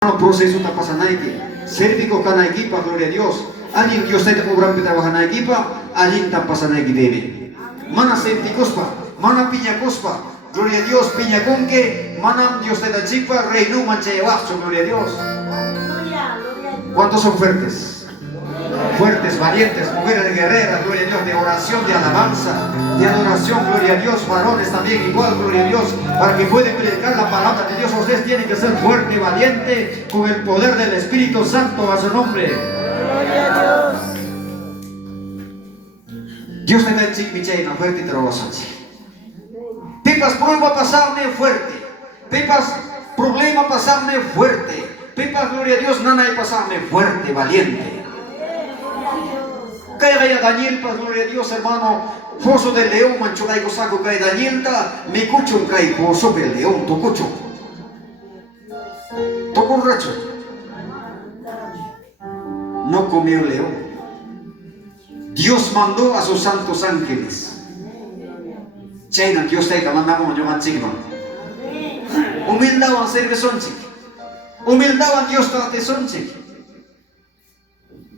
proceso está pasando aquí. Servico can equipa, gloria a Dios. Alguien Dios está cobrando trabajar en equipa, alguien está pasando aquí debe. Mana senti cospa, mana piña cospa, gloria a Dios, piña conque, mana Dios está chipa, reino mancha de bajo, gloria a Dios. ¿Cuántos son fuertes? Fuertes, valientes, mujeres de guerreras, gloria a Dios, de oración, de alabanza, de adoración, gloria a Dios, varones también igual, gloria a Dios, para que puedan predicar la palabra de Dios. Ustedes tienen que ser fuerte, valiente, con el poder del Espíritu Santo a su nombre. Gloria a Dios. Dios te da el chic, mi chaina, fuerte y trabajo. Pepas prueba pasarme fuerte, pepas problema pasarme fuerte, pepas gloria a Dios, nana y pasarme fuerte, valiente. Kaya Daniel, pues gloria a Dios, hermano, foso del león, manchugay saco kay Daniel, me cucho kay foso del león, tu cucho. Tocó borracho. No comió león. Dios mandó a sus santos ángeles. Chayna, Dios te mandamos yo manchigma. Humildad van ser sonchik. Humildad van Dios te sonchik.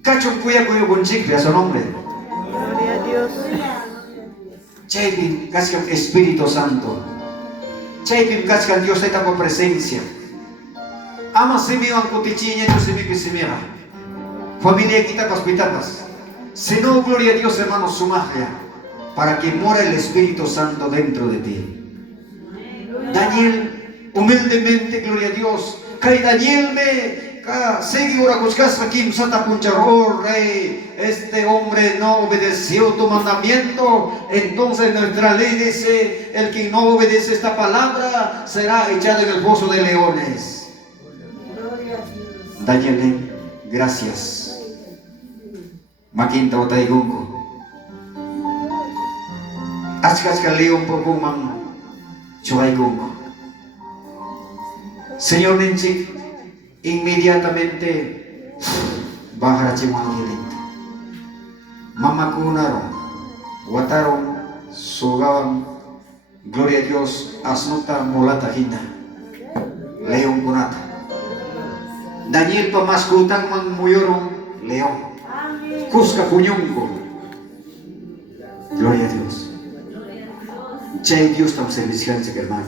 Cachon cuya cuyo bonchik a su nombre. Gloria a Dios. Chaypin cascan Espíritu Santo. Chaypin cascan Dios te con presencia. Ama se me van cotichiña, yo se me pisimera. Familia quitapas pitapas. Si no, gloria a Dios, hermano, su magia, para que mora el Espíritu Santo dentro de ti. Daniel, humildemente, gloria a Dios, que Daniel me segui ora coscasa aquí, santa puncharro, rey, este hombre no obedeció tu mandamiento, entonces nuestra ley dice, el que no obedece esta palabra será echado en el foso de leones. Daniel, gracias. Makinta o taigungo. Askas ka leon po kumang churaigungo. Señor Ninchik, inmediatamente bajar chimangilit. Mamakunaron, wataron, sugawan, gloria a Dios, asnuta mulata hinda. Leon kunata. Daniel pamaskutang man muyorong leon. Cusca puñongo. Gloria a Dios. Chay Dios tam serviscanche, hermano.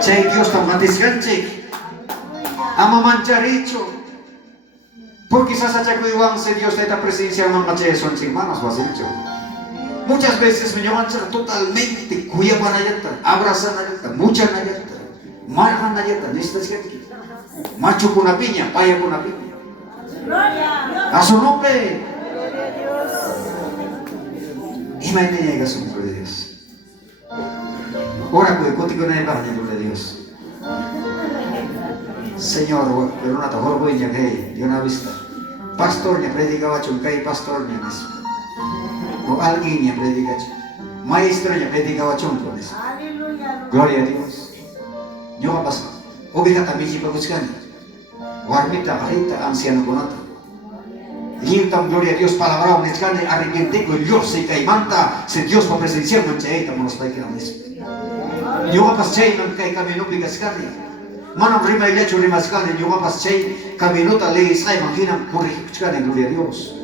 Chay Dios tam matiscanche. Ama mancharicho. Porque quizás haya cuidarse Dios de esta presencia en manche son hermanos vasilcho. Muchas veces me llaman totalmente cuya panayata, abrazan ayata, mucha nayata, marjan ayata, necesitas que macho con una piña, paya con una piña. A su nombre. Imagínate llega su nombre de Dios. Ora pues, contigo no hay baja, gloria a Dios. Señor, pero una tajor voy a que yo no he visto. Pastor, ya predicaba chuncay, pastor, ya nes. O alguien ya predica chun. Maestro, ya predicaba chunco. Gloria a Dios. Yo va a pasar. Obliga también si puedo buscar. Guarmita, bajita, anciano conata. Yintam, gloria a Dios, palabra, un escane, arrepiente, Dios se caimanta, se Dios va a presenciar, manchaita, monos para que la misma. Yo va a pasar, no cae camino, pica escane. Mano rima y lecho, rima escane, yo va a pasar, caminota, le sai, imagina, corre, escane, gloria a Dios.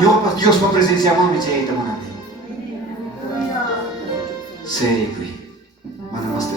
Yo va a pasar, Dios va a presenciar, manchaita, manate. Serio, mana más